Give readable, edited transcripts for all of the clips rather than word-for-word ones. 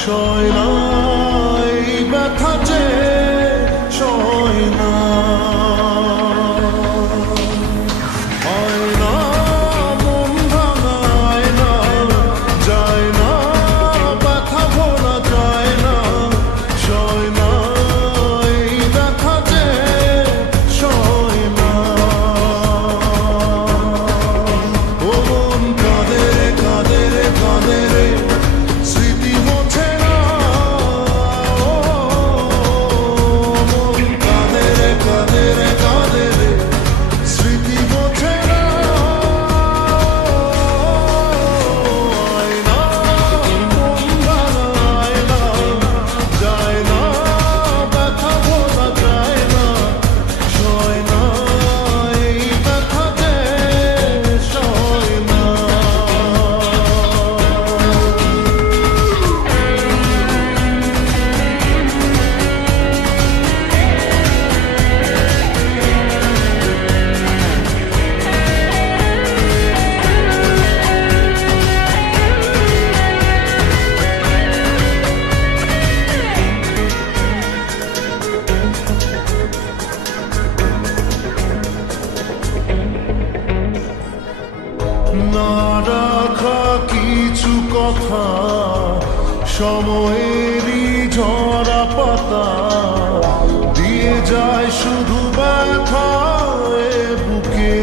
সয় না এই ব্যথা যে সয় না হয় না মন ভাঙায় না যায় না ব্যথা ভোলা যায় না সয় না এই ব্যথা যে সয় না ও মন কাঁদে রে কাঁদে রে কাঁদে রে স্মৃতি মোছে না ও মন কাঁদে রে কাঁদে রে কাঁদে রে স্মৃতি মোছে না আয় না মন ভাঙায় না যায় না ব্যথা ভোলা যায় না সয় না এই ব্যথা যে সয় না না রাখা কিছু কথা সময়েরই ঝরা পাতা দিয়ে যায় শুধু ব্যথায় বুকে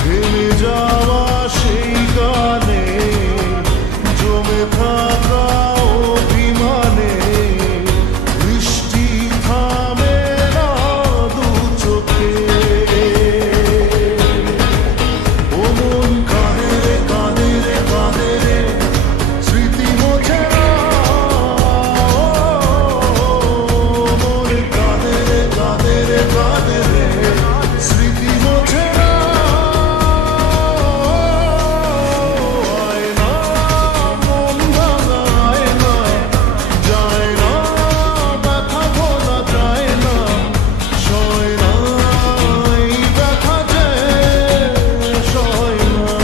থেমে যাওয়া সেই গানে জমে থাকা অভিমানে বৃষ্টি থামে না দু চোখে ও মন কাঁদে রে কাঁদে রে কাঁদে রে স্মৃতি মোছে না মন কাঁদে রে কাঁদে রে কাঁদে রে স্মৃতি মোছে না আয় না মন ভাঙায় না যায় না ব্যথা ভোলা যায় না সয় না এই ব্যথা যে সয় না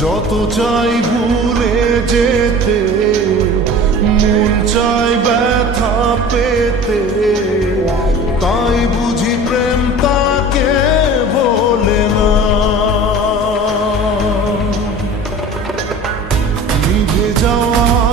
যত চাই ভুলে যেতে মন চাই ব্যথা পেতে তাই বুঝি প্রেম তাকে বলে না নিভে যাওয়া